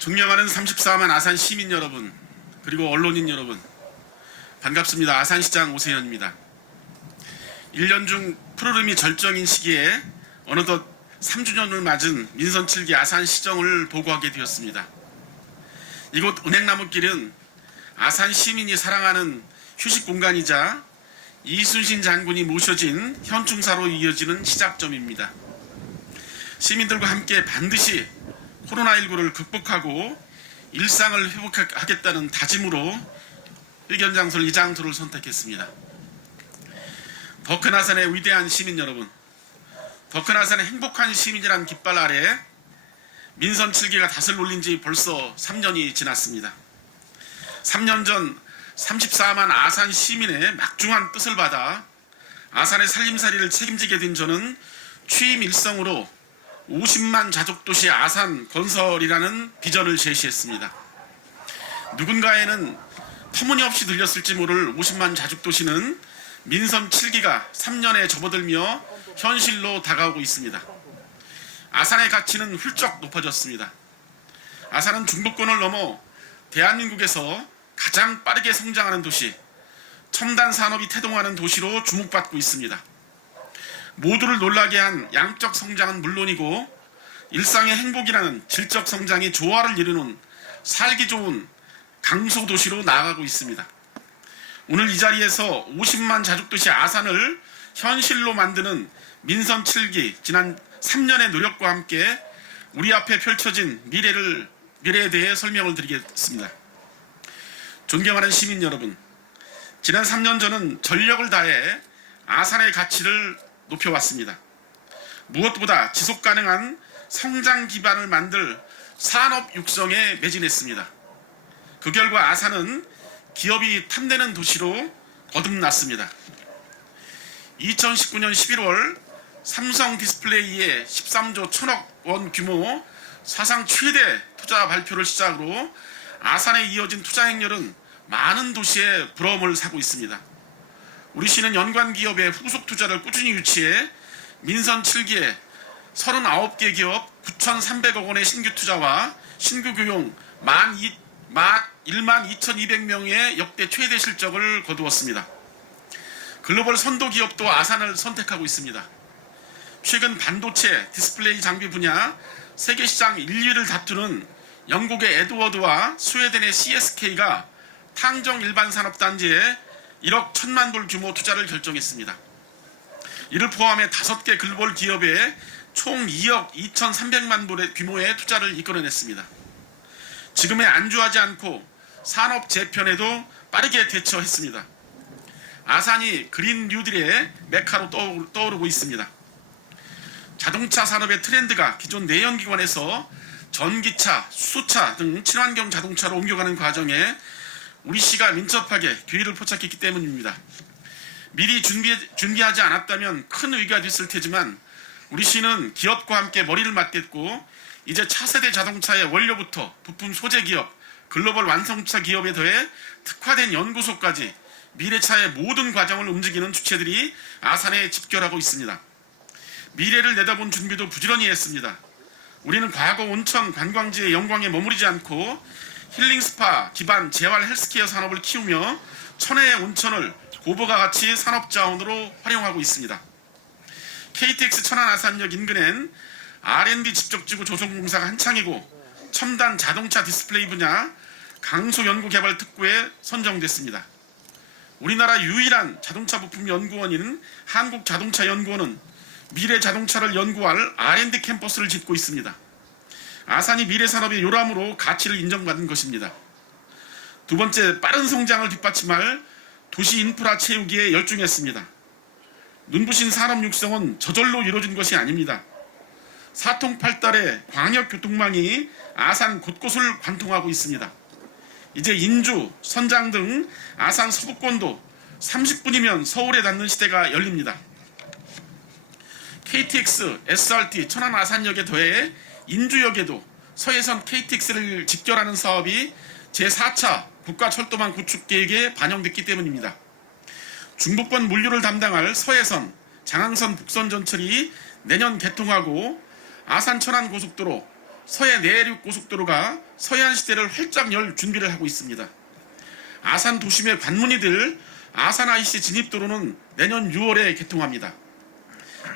존경하는 34만 아산 시민 여러분, 그리고 언론인 여러분, 반갑습니다. 아산시장 오세현입니다. 1년 중 푸르름이 절정인 시기에 어느덧 3주년을 맞은 민선 7기 아산시정을 보고하게 되었습니다. 이곳 은행나무길은 아산 시민이 사랑하는 휴식 공간이자 이순신 장군이 모셔진 현충사로 이어지는 시작점입니다. 시민들과 함께 반드시 코로나19를 극복하고 일상을 회복하겠다는 다짐으로 의견장소를 이 장소를 선택했습니다. 더 큰 아산의 위대한 시민 여러분, 더 큰 아산의 행복한 시민이란 깃발 아래 민선 7기가 닷을 올린 지 벌써 3년이 지났습니다. 3년 전 34만 아산 시민의 막중한 뜻을 받아 아산의 살림살이를 책임지게 된 저는 취임 일성으로 50만 자족도시 아산 건설이라는 비전을 제시했습니다. 누군가에는 터무니없이 들렸을지 모를 50만 자족도시는 민선 7기가 3년에 접어들며 현실로 다가오고 있습니다. 아산의 가치는 훌쩍 높아졌습니다. 아산은 중부권을 넘어 대한민국에서 가장 빠르게 성장하는 도시, 첨단 산업이 태동하는 도시로 주목받고 있습니다. 모두를 놀라게 한 양적 성장은 물론이고 일상의 행복이라는 질적 성장이 조화를 이루는 살기 좋은 강소도시로 나아가고 있습니다. 오늘 이 자리에서 50만 자족도시 아산을 현실로 만드는 민선 7기 지난 3년의 노력과 함께 우리 앞에 펼쳐진 미래에 대해 설명을 드리겠습니다. 존경하는 시민 여러분, 지난 3년 전은 전력을 다해 아산의 가치를 높여왔습니다. 무엇보다 지속가능한 성장 기반을 만들 산업 육성에 매진했습니다. 그 결과 아산은 기업이 탐내는 도시로 거듭났습니다. 2019년 11월 삼성 디스플레이의 13조 1000억 원 규모 사상 최대 투자 발표를 시작으로 아산에 이어진 투자 행렬은 많은 도시에 부러움을 사고 있습니다. 우리 시는 연관 기업의 후속 투자를 꾸준히 유치해 민선 7기에 39개 기업 9,300억 원의 신규 투자와 신규 교용 12,200명의 역대 최대 실적을 거두었습니다. 글로벌 선도 기업도 아산을 선택하고 있습니다. 최근 반도체, 디스플레이 장비 분야 세계 시장 1위를 다투는 영국의 에드워드와 스웨덴의 CSK가 탕정 일반산업단지에 1억 1천만 불 규모 투자를 결정했습니다. 이를 포함해 5개 글로벌 기업에 총 2억 2,300만 불의 규모의 투자를 이끌어냈습니다. 지금에 안주하지 않고 산업 재편에도 빠르게 대처했습니다. 아산이 그린 뉴딜의 메카로 떠오르고 있습니다. 자동차 산업의 트렌드가 기존 내연기관에서 전기차, 수소차 등 친환경 자동차로 옮겨가는 과정에 우리 시가 민첩하게 기회를 포착했기 때문입니다. 미리 준비하지 않았다면 큰 위기가 됐을 테지만 우리 시는 기업과 함께 머리를 맞댔고 이제 차세대 자동차의 원료부터 부품 소재 기업, 글로벌 완성차 기업에 더해 특화된 연구소까지 미래차의 모든 과정을 움직이는 주체들이 아산에 집결하고 있습니다. 미래를 내다본 준비도 부지런히 했습니다. 우리는 과거 온천 관광지의 영광에 머무르지 않고 힐링 스파 기반 재활 헬스케어 산업을 키우며 천혜의 온천을 고부가 가치 산업자원으로 활용하고 있습니다. KTX 천안 아산역 인근엔 R&D 집적지구 조성공사가 한창이고 첨단 자동차 디스플레이 분야 강소연구개발 특구에 선정됐습니다. 우리나라 유일한 자동차 부품 연구원인 한국자동차연구원은 미래 자동차를 연구할 R&D 캠퍼스를 짓고 있습니다. 아산이 미래 산업의 요람으로 가치를 인정받은 것입니다. 두 번째, 빠른 성장을 뒷받침할 도시 인프라 채우기에 열중했습니다. 눈부신 산업 육성은 저절로 이루어진 것이 아닙니다. 사통팔달의 광역교통망이 아산 곳곳을 관통하고 있습니다. 이제 인주, 선장 등 아산 서부권도 30분이면 서울에 닿는 시대가 열립니다. KTX, SRT, 천안 아산역에 더해 인주역에도 서해선 KTX를 직결하는 사업이 제4차 국가철도망 구축 계획에 반영됐기 때문입니다. 중부권 물류를 담당할 서해선, 장항선 북선 전철이 내년 개통하고 아산 천안 고속도로, 서해 내륙 고속도로가 서해안 시대를 활짝 열 준비를 하고 있습니다. 아산 도심의 관문이 될 아산 IC 진입도로는 내년 6월에 개통합니다.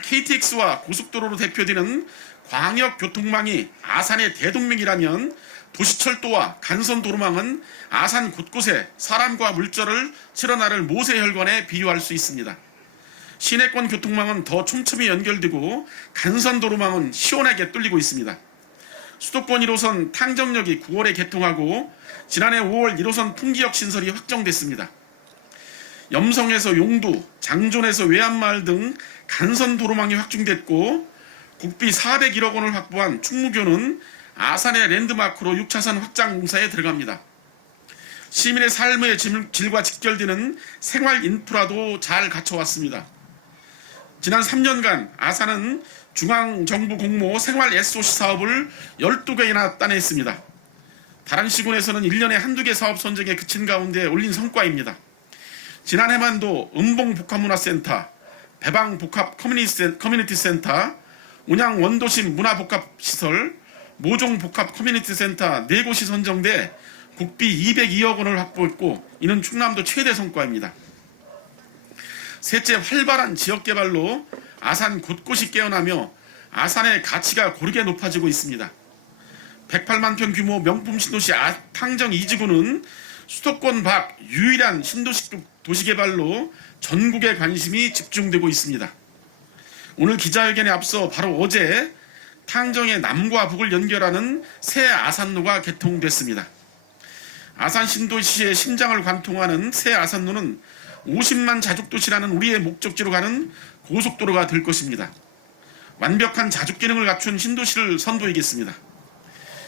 KTX와 고속도로로 대표되는 광역교통망이 아산의 대동맥이라면 도시철도와 간선도로망은 아산 곳곳에 사람과 물자를 실어나를 모세혈관에 비유할 수 있습니다. 시내권 교통망은 더 촘촘히 연결되고 간선도로망은 시원하게 뚫리고 있습니다. 수도권 1호선 탕정역이 9월에 개통하고 지난해 5월 1호선 풍기역 신설이 확정됐습니다. 염성에서 용두, 장존에서 외암마을 등 간선도로망이 확충됐고 국비 401억 원을 확보한 충무교는 아산의 랜드마크로 6차선 확장 공사에 들어갑니다. 시민의 삶의 질과 직결되는 생활 인프라도 잘 갖춰왔습니다. 지난 3년간 아산은 중앙정부 공모 생활 SOC 사업을 12개나 따냈습니다. 다른 시군에서는 1년에 한두 개 사업 선정에 그친 가운데 올린 성과입니다. 지난해만도 음봉복합문화센터, 배방복합 커뮤니티센터, 운양 원도심 문화복합시설, 모종복합 커뮤니티센터 4곳이 선정돼 국비 202억 원을 확보했고 이는 충남도 최대 성과입니다. 셋째, 활발한 지역개발로 아산 곳곳이 깨어나며 아산의 가치가 고르게 높아지고 있습니다. 108만 평 규모 명품 신도시 탕정 2지구는 수도권 밖 유일한 신도시급 도시개발로 전국의 관심이 집중되고 있습니다. 오늘 기자회견에 앞서 바로 어제 탕정의 남과 북을 연결하는 새 아산로가 개통됐습니다. 아산 신도시의 심장을 관통하는 새 아산로는 50만 자족도시라는 우리의 목적지로 가는 고속도로가 될 것입니다. 완벽한 자족 기능을 갖춘 신도시를 선도하겠습니다.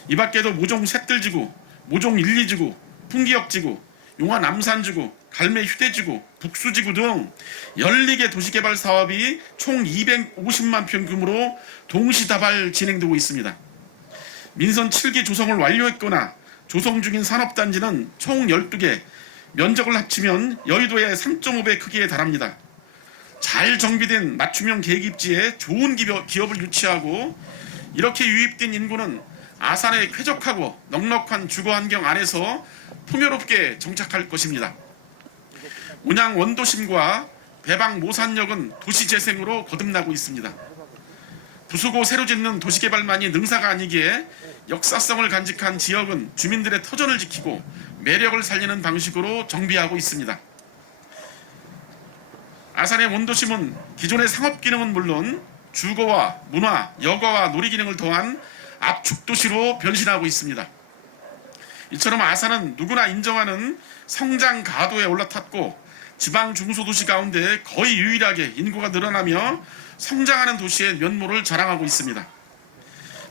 이 밖에도 모종 셋들지구, 모종 1, 2지구, 풍기역지구, 용화 남산지구, 갈매 휴대지구, 북수지구 등 14개 도시개발 사업이 총 250만 평 규모로 동시다발 진행되고 있습니다. 민선 7기 조성을 완료했거나 조성 중인 산업단지는 총 12개, 면적을 합치면 여의도의 3.5배 크기에 달합니다. 잘 정비된 맞춤형 계획입지에 좋은 기업을 유치하고 이렇게 유입된 인구는 아산의 쾌적하고 넉넉한 주거환경 안에서 풍요롭게 정착할 것입니다. 운양 원도심과 배방 모산역은 도시재생으로 거듭나고 있습니다. 부수고 새로 짓는 도시개발만이 능사가 아니기에 역사성을 간직한 지역은 주민들의 터전을 지키고 매력을 살리는 방식으로 정비하고 있습니다. 아산의 원도심은 기존의 상업기능은 물론 주거와 문화, 여가와 놀이기능을 더한 압축도시로 변신하고 있습니다. 이처럼 아산은 누구나 인정하는 성장 가도에 올라탔고 지방 중소도시 가운데 거의 유일하게 인구가 늘어나며 성장하는 도시의 면모를 자랑하고 있습니다.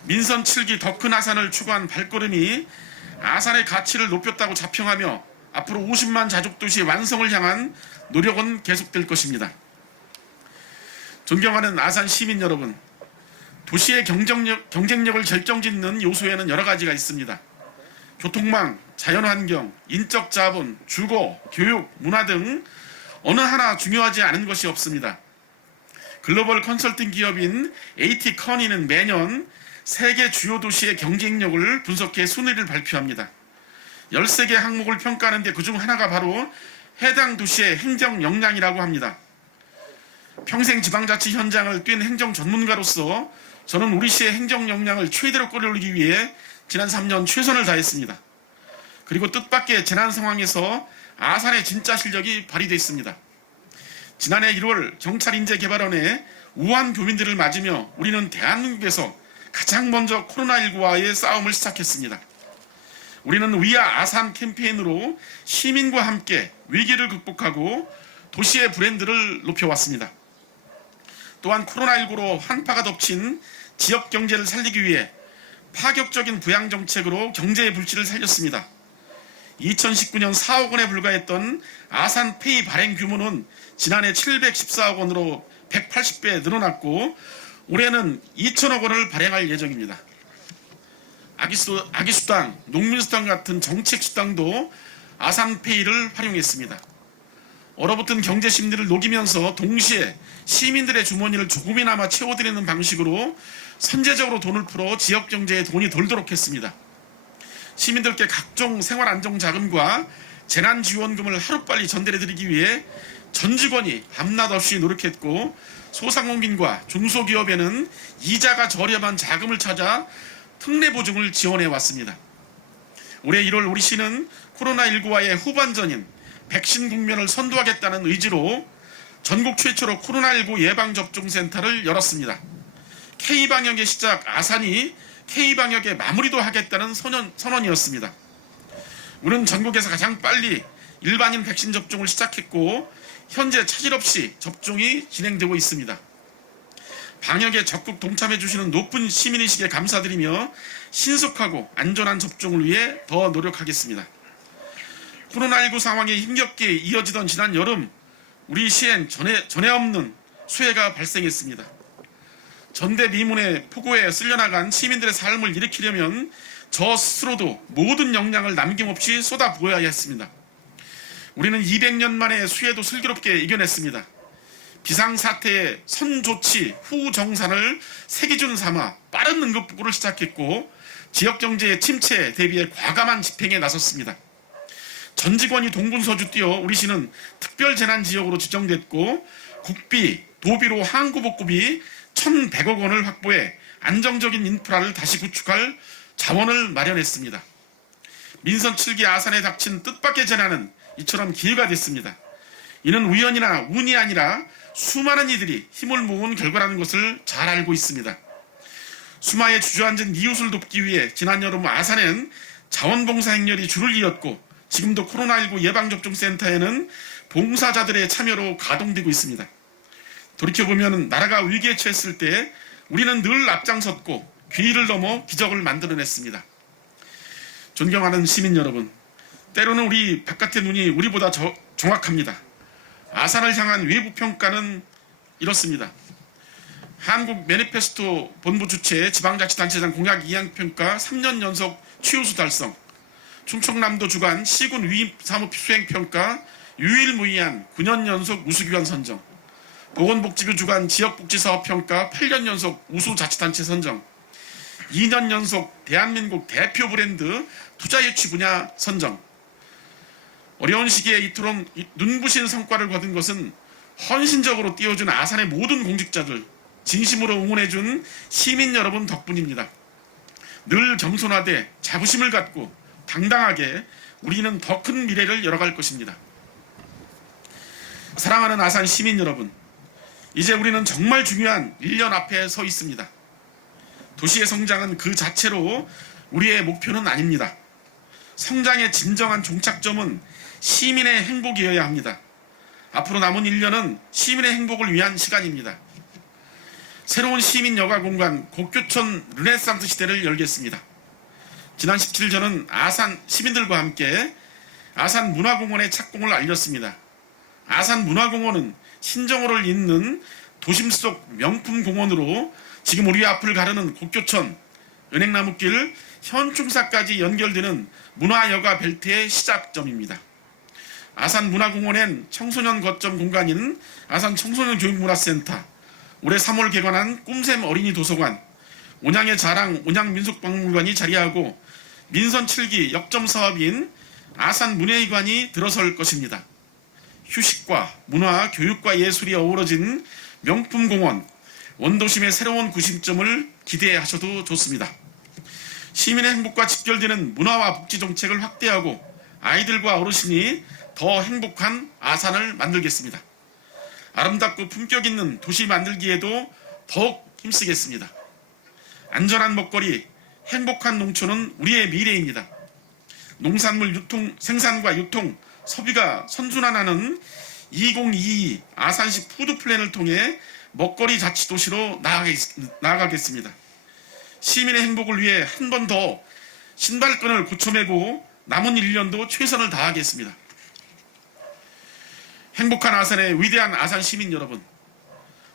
민선 7기 더 큰 아산을 추구한 발걸음이 아산의 가치를 높였다고 자평하며 앞으로 50만 자족도시의 완성을 향한 노력은 계속될 것입니다. 존경하는 아산 시민 여러분, 도시의 경쟁력을 결정짓는 요소에는 여러 가지가 있습니다. 교통망, 자연환경, 인적 자본, 주거, 교육, 문화 등 어느 하나 중요하지 않은 것이 없습니다. 글로벌 컨설팅 기업인 AT커니는 매년 세계 주요 도시의 경쟁력을 분석해 순위를 발표합니다. 13개 항목을 평가하는데 그중 하나가 바로 해당 도시의 행정 역량이라고 합니다. 평생 지방자치 현장을 뛴 행정 전문가로서 저는 우리 시의 행정 역량을 최대로 끌어올리기 위해 지난 3년 최선을 다했습니다. 그리고 뜻밖의 재난 상황에서 아산의 진짜 실력이 발휘됐습니다. 지난해 1월 경찰인재개발원에 우한 교민들을 맞으며 우리는 대한민국에서 가장 먼저 코로나19와의 싸움을 시작했습니다. 우리는 위아 아산 캠페인으로 시민과 함께 위기를 극복하고 도시의 브랜드를 높여왔습니다. 또한 코로나19로 한파가 덮친 지역 경제를 살리기 위해 파격적인 부양 정책으로 경제의 불씨를 살렸습니다. 2019년 4억 원에 불과했던 아산페이 발행 규모는 지난해 714억 원으로 180배 늘어났고 올해는 2천억 원을 발행할 예정입니다. 아기수당, 농민수당 같은 정책수당도 아산페이를 활용했습니다. 얼어붙은 경제 심리를 녹이면서 동시에 시민들의 주머니를 조금이나마 채워드리는 방식으로 선제적으로 돈을 풀어 지역 경제에 돈이 돌도록 했습니다. 시민들께 각종 생활안정자금과 재난지원금을 하루빨리 전달해드리기 위해 전 직원이 밤낮 없이 노력했고, 소상공인과 중소기업에는 이자가 저렴한 자금을 찾아 특례보증을 지원해왔습니다. 올해 1월 우리 시는 코로나19와의 후반전인 백신 국면을 선도하겠다는 의지로 전국 최초로 코로나19 예방접종센터를 열었습니다. K방역의 시작 아산이 K방역의 마무리도 하겠다는 선언이었습니다. 우리는 전국에서 가장 빨리 일반인 백신 접종을 시작했고, 현재 차질 없이 접종이 진행되고 있습니다. 방역에 적극 동참해 주시는 높은 시민의식에 감사드리며 신속하고 안전한 접종을 위해 더 노력하겠습니다. 코로나19 상황이 힘겹게 이어지던 지난 여름, 우리 시엔 전에 없는 수해가 발생했습니다. 전대미문의 폭우에 쓸려나간 시민들의 삶을 일으키려면 저 스스로도 모든 역량을 남김없이 쏟아부어야 했습니다. 우리는 200년 만에 수해도 슬기롭게 이겨냈습니다. 비상사태의 선조치 후 정산을 세기준 삼아 빠른 응급복구를 시작했고, 지역경제의 침체에 대비해 과감한 집행에 나섰습니다. 전 직원이 동분서주 뛰어 우리 시는 특별재난지역으로 지정됐고, 국비, 도비로 항구복구비 1,100억 원을 확보해 안정적인 인프라를 다시 구축할 자원을 마련했습니다. 민선 7기 아산에 닥친 뜻밖의 재난은 이처럼 기회가 됐습니다. 이는 우연이나 운이 아니라 수많은 이들이 힘을 모은 결과라는 것을 잘 알고 있습니다. 수마에 주저앉은 이웃을 돕기 위해 지난 여름 아산엔 자원봉사 행렬이 줄을 이었고, 지금도 코로나19 예방접종센터에는 봉사자들의 참여로 가동되고 있습니다. 돌이켜보면 나라가 위기에 처했을 때 우리는 늘 앞장섰고 귀를 넘어 기적을 만들어냈습니다. 존경하는 시민 여러분, 때로는 우리 바깥의 눈이 우리보다 정확합니다. 아산을 향한 외부 평가는 이렇습니다. 한국 매니페스토 본부 주최 지방자치단체장 공약 이행평가 3년 연속 최우수 달성, 충청남도 주관 시군 위임 사무 수행평가 유일무이한 9년 연속 우수기관 선정, 보건복지부 주관 지역복지사업평가 8년 연속 우수자치단체 선정, 2년 연속 대한민국 대표 브랜드 투자유치 분야 선정. 어려운 시기에 이토록 눈부신 성과를 거둔 것은 헌신적으로 띄워준 아산의 모든 공직자들, 진심으로 응원해준 시민 여러분 덕분입니다. 늘 겸손하되 자부심을 갖고 당당하게 우리는 더 큰 미래를 열어갈 것입니다. 사랑하는 아산 시민 여러분, 이제 우리는 정말 중요한 1년 앞에 서 있습니다. 도시의 성장은 그 자체로 우리의 목표는 아닙니다. 성장의 진정한 종착점은 시민의 행복이어야 합니다. 앞으로 남은 1년은 시민의 행복을 위한 시간입니다. 새로운 시민 여가 공간 곡교촌 르네상스 시대를 열겠습니다. 지난 17일 저는 아산 시민들과 함께 아산 문화공원의 착공을 알렸습니다. 아산 문화공원은 신정호를 잇는 도심 속 명품 공원으로 지금 우리 앞을 가르는 곡교천, 은행나무길, 현충사까지 연결되는 문화여가 벨트의 시작점입니다. 아산 문화공원엔 청소년 거점 공간인 아산 청소년 교육문화센터, 올해 3월 개관한 꿈샘 어린이 도서관, 온양의 자랑 온양민속박물관이 자리하고 민선 7기 역점 사업인 아산 문예회관이 들어설 것입니다. 휴식과 문화, 교육과 예술이 어우러진 명품 공원, 원도심의 새로운 구심점을 기대하셔도 좋습니다. 시민의 행복과 직결되는 문화와 복지 정책을 확대하고 아이들과 어르신이 더 행복한 아산을 만들겠습니다. 아름답고 품격 있는 도시 만들기에도 더욱 힘쓰겠습니다. 안전한 먹거리, 행복한 농촌은 우리의 미래입니다. 농산물 생산과 유통, 소비가 선순환하는 2022 아산시 푸드플랜을 통해 먹거리 자치도시로 나아가겠습니다. 시민의 행복을 위해 한 번 더 신발끈을 고쳐매고 남은 1년도 최선을 다하겠습니다. 행복한 아산의 위대한 아산 시민 여러분,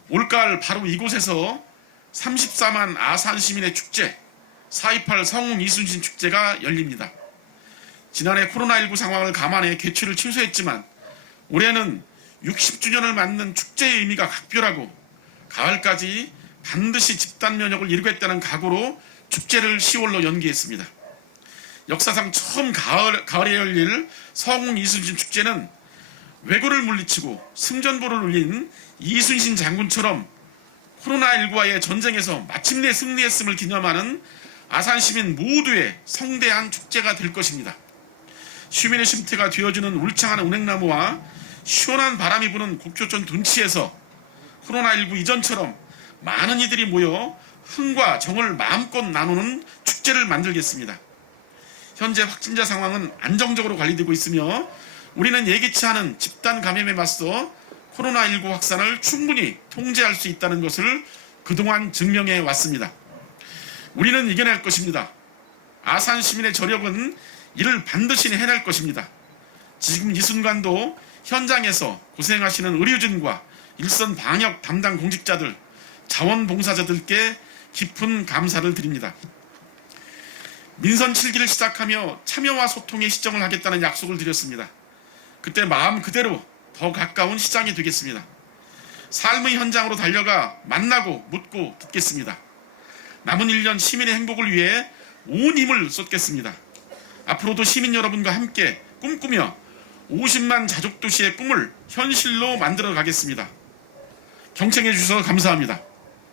올가을 바로 이곳에서 34만 아산 시민의 축제 4.28 성운 이순신 축제가 열립니다. 지난해 코로나19 상황을 감안해 개최를 취소했지만 올해는 60주년을 맞는 축제의 의미가 각별하고 가을까지 반드시 집단 면역을 이루겠다는 각오로 축제를 10월로 연기했습니다. 역사상 처음 가을에 열릴 서흥 이순신 축제는 왜구를 물리치고 승전보를 울린 이순신 장군처럼 코로나19와의 전쟁에서 마침내 승리했음을 기념하는 아산 시민 모두의 성대한 축제가 될 것입니다. 시민의 쉼터가 되어주는 울창한 은행나무와 시원한 바람이 부는 곡교촌 둔치에서 코로나19 이전처럼 많은 이들이 모여 흥과 정을 마음껏 나누는 축제를 만들겠습니다. 현재 확진자 상황은 안정적으로 관리되고 있으며 우리는 예기치 않은 집단 감염에 맞서 코로나19 확산을 충분히 통제할 수 있다는 것을 그동안 증명해 왔습니다. 우리는 이겨낼 것입니다. 아산 시민의 저력은 이를 반드시 해낼 것입니다. 지금 이 순간도 현장에서 고생하시는 의료진과 일선 방역 담당 공직자들, 자원봉사자들께 깊은 감사를 드립니다. 민선 7기를 시작하며 참여와 소통의 시정을 하겠다는 약속을 드렸습니다. 그때 마음 그대로 더 가까운 시장이 되겠습니다. 삶의 현장으로 달려가 만나고 묻고 듣겠습니다. 남은 1년 시민의 행복을 위해 온 힘을 쏟겠습니다. 앞으로도 시민 여러분과 함께 꿈꾸며 50만 자족도시의 꿈을 현실로 만들어 가겠습니다. 경청해 주셔서 감사합니다.